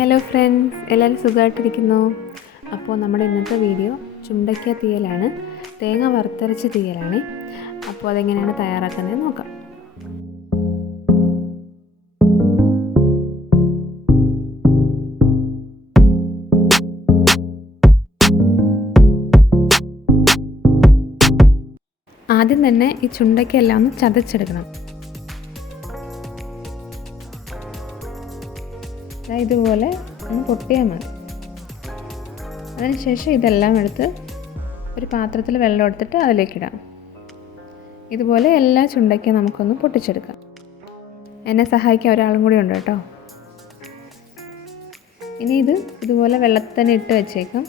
Hello friends, എല്ലാവരും സുഖമായിട്ടിരിക്കുന്നു. അപ്പോൾ നമ്മുടെ ഇന്നത്തെ വീഡിയോ ചുണ്ടയ്ക്ക തീയലാണ്. തേങ്ങ വറുത്തരച്ച തീയലാണ്. അപ്പോൾ അതെങ്ങനെയാണ് തയ്യാറാക്കുന്നത് നോക്കാം. ആദ്യം തന്നെ ഈ ചുണ്ടയ്ക്ക എല്ലാം ഒന്ന് ചതച്ചെടുക്കണം. ഇതുപോലെ ഒന്ന് പൊട്ടിയാൽ മതി. അതിനുശേഷം ഇതെല്ലാം എടുത്ത് ഒരു പാത്രത്തിൽ വെള്ളം എടുത്തിട്ട് അതിലേക്കിടാം. ഇതുപോലെ എല്ലാ ചുണ്ടയ്ക്കും നമുക്കൊന്ന് പൊട്ടിച്ചെടുക്കാം. എന്നെ സഹായിക്കാൻ ഒരാളും കൂടി ഉണ്ട് കേട്ടോ. ഇനി ഇതുപോലെ വെള്ളത്തിൽ തന്നെ ഇട്ട് വെച്ചേക്കാം.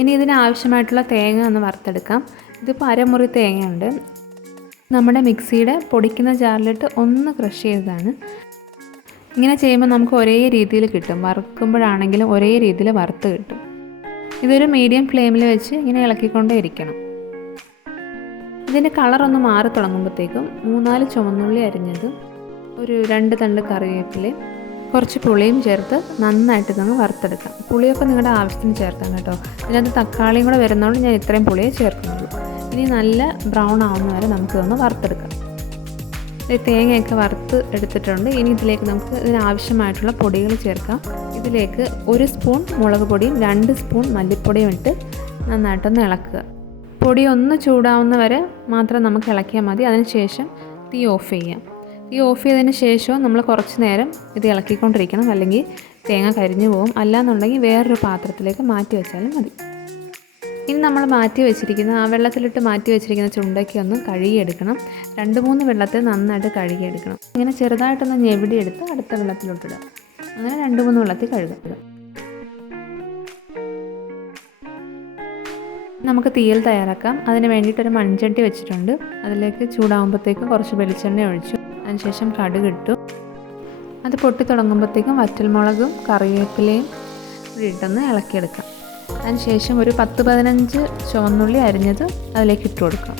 ഇനി ഇതിനാവശ്യമായിട്ടുള്ള തേങ്ങ ഒന്ന് വറുത്തെടുക്കാം. ഇതിപ്പോൾ അരമുറി തേങ്ങയുണ്ട്. നമ്മുടെ മിക്സിയുടെ പൊടിക്കുന്ന ജാറിലിട്ട് ഒന്ന് ക്രഷ് ചെയ്തതാണ്. ഇങ്ങനെ ചെയ്യുമ്പോൾ നമുക്ക് ഒരേ രീതിയിൽ കിട്ടും. വറുക്കുമ്പോഴാണെങ്കിലും ഒരേ രീതിയിൽ വറുത്ത് കിട്ടും. ഇതൊരു മീഡിയം ഫ്ലെയിമിൽ വെച്ച് ഇങ്ങനെ ഇളക്കിക്കൊണ്ടേ ഇരിക്കണം. ഇതിൻ്റെ കളറൊന്ന് മാറി തുടങ്ങുമ്പോഴത്തേക്കും 3-4 ചുവന്നുള്ളി അരിഞ്ഞതും ഒരു 2 തണ്ട് കറിവേപ്പിലയും കുറച്ച് പുളിയും ചേർത്ത് നന്നായിട്ട് ഇതൊന്ന് വറുത്തെടുക്കാം. പുളിയൊക്കെ നിങ്ങളുടെ ആവശ്യത്തിന് ചേർക്കാം കേട്ടോ. ഇതിനകത്ത് തക്കാളിയും കൂടെ വരുന്നതുകൊണ്ട് ഞാൻ ഇത്രയും പുളിയെ ചേർക്കുന്നുള്ളൂ. ഇനി നല്ല ബ്രൗൺ ആവുന്ന വരെ നമുക്കിതൊന്ന് വറുത്തെടുക്കാം. തേങ്ങയൊക്കെ വറുത്ത് എടുത്തിട്ടുണ്ട്. ഇനി ഇതിലേക്ക് നമുക്ക് ഇതിനാവശ്യമായിട്ടുള്ള പൊടികൾ ചേർക്കാം. ഇതിലേക്ക് 1 സ്പൂൺ മുളക് പൊടിയും 2 സ്പൂൺ മല്ലിപ്പൊടിയും ഇട്ട് നന്നായിട്ടൊന്ന് ഇളക്കുക. പൊടി ഒന്ന് ചൂടാവുന്ന വരെ മാത്രം നമുക്ക് ഇളക്കിയാൽ മതി. അതിനുശേഷം തീ ഓഫ് ചെയ്യാം. തീ ഓഫ് ചെയ്തതിന് ശേഷവും നമ്മൾ കുറച്ച് നേരം ഇത് ഇളക്കിക്കൊണ്ടിരിക്കണം. അല്ലെങ്കിൽ തേങ്ങ കരിഞ്ഞു പോകും. അല്ലാന്നുണ്ടെങ്കിൽ വേറൊരു പാത്രത്തിലേക്ക് മാറ്റി വെച്ചാലും മതി. ഇനി നമ്മൾ വെള്ളത്തിലിട്ട് മാറ്റി വെച്ചിരിക്കുന്ന ചുണ്ടയ്ക്ക ഒന്ന് കഴുകിയെടുക്കണം. 2-3 വെള്ളത്തിൽ നന്നായിട്ട് കഴുകിയെടുക്കണം. ഇങ്ങനെ ചെറുതായിട്ടൊന്ന് ഞെവിടിയെടുത്ത് അടുത്ത വെള്ളത്തിലോട്ടിടുക. അങ്ങനെ 2-3 വെള്ളത്തിൽ കഴുകുക. നമുക്ക് തീയൽ തയ്യാറാക്കാം. അതിന് വേണ്ടിയിട്ടൊരു മൺചട്ടി വെച്ചിട്ടുണ്ട്. അതിലേക്ക് ചൂടാകുമ്പോഴത്തേക്കും കുറച്ച് വെളിച്ചെണ്ണ ഒഴിച്ചു. അതിനുശേഷം കടുക് ഇട്ടു. അത് പൊട്ടി തുടങ്ങുമ്പോഴത്തേക്കും വറ്റൽമുളകും കറിവേപ്പിലയും ഇട്ടൊന്ന് ഇളക്കിയെടുക്കാം. അതിനുശേഷം ഒരു 10-15 ചുവന്നുള്ളി അരിഞ്ഞത് അതിലേക്ക് ഇട്ട് കൊടുക്കാം.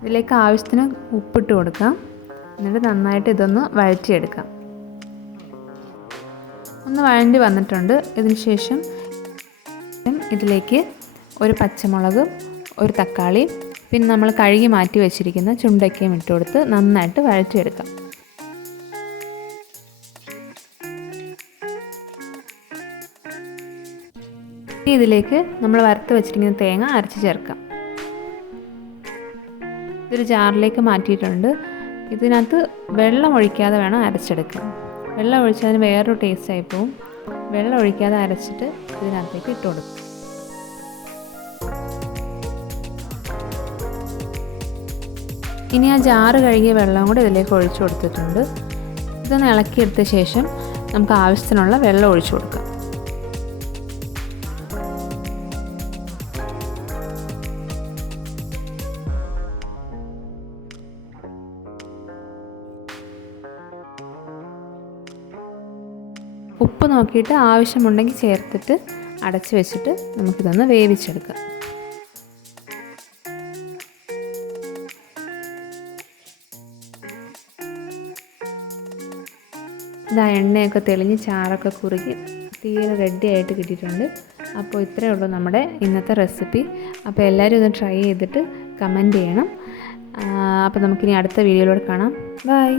ഇതിലേക്ക് ആവശ്യത്തിന് ഉപ്പിട്ട് കൊടുക്കാം. എന്നിട്ട് നന്നായിട്ട് ഇതൊന്ന് വഴറ്റിയെടുക്കാം. ഒന്ന് വഴണ്ടി വന്നിട്ടുണ്ട്. ഇതിന് ശേഷം ഇതിലേക്ക് ഒരു പച്ചമുളക്, ഒരു തക്കാളി, പിന്നെ നമ്മൾ കഴുകി മാറ്റി വെച്ചിരിക്കുന്ന ചുണ്ടയ്ക്കയും ഇട്ട് കൊടുത്ത് നന്നായിട്ട് വഴറ്റിയെടുക്കാം. ഇതിലേക്ക് നമ്മൾ വറുത്ത് വെച്ചിരിക്കുന്ന തേങ്ങ അരച്ച് ചേർക്കാം. ഇതൊരു ജാറിലേക്ക് മാറ്റിയിട്ടുണ്ട്. ഇതിനകത്ത് വെള്ളം ഒഴിക്കാതെ വേണം അരച്ചെടുക്കാൻ. വെള്ളം ഒഴിച്ചതിന് വേറൊരു ടേസ്റ്റായി പോവും. വെള്ളം ഒഴിക്കാതെ അരച്ചിട്ട് ഇതിനകത്തേക്ക് ഇട്ട് കൊടുക്കും. ഇനി ആ ജാറ് കഴുകിയ വെള്ളം കൂടി ഇതിലേക്ക് ഒഴിച്ചു കൊടുത്തിട്ടുണ്ട്. ഇതൊന്ന് ഇളക്കിയെടുത്ത ശേഷം നമുക്ക് ആവശ്യത്തിനുള്ള വെള്ളം ഒഴിച്ചു കൊടുക്കാം. ഉപ്പ് നോക്കിയിട്ട് ആവശ്യമുണ്ടെങ്കിൽ ചേർത്തിട്ട് അടച്ച് വെച്ചിട്ട് നമുക്കിതൊന്ന് വേവിച്ചെടുക്കാം. എണ്ണയൊക്കെ തെളിഞ്ഞ് ചാറൊക്കെ കുറുകി തീരെ റെഡി ആയിട്ട് കിട്ടിയിട്ടുണ്ട്. അപ്പോൾ ഇത്രയേ ഉള്ളൂ നമ്മുടെ ഇന്നത്തെ റെസിപ്പി. അപ്പോൾ എല്ലാവരും ഒന്ന് ട്രൈ ചെയ്തിട്ട് കമൻറ്റ് ചെയ്യണം. അപ്പോൾ നമുക്കിനി അടുത്ത വീഡിയോയിലൂടെ കാണാം. ബൈ.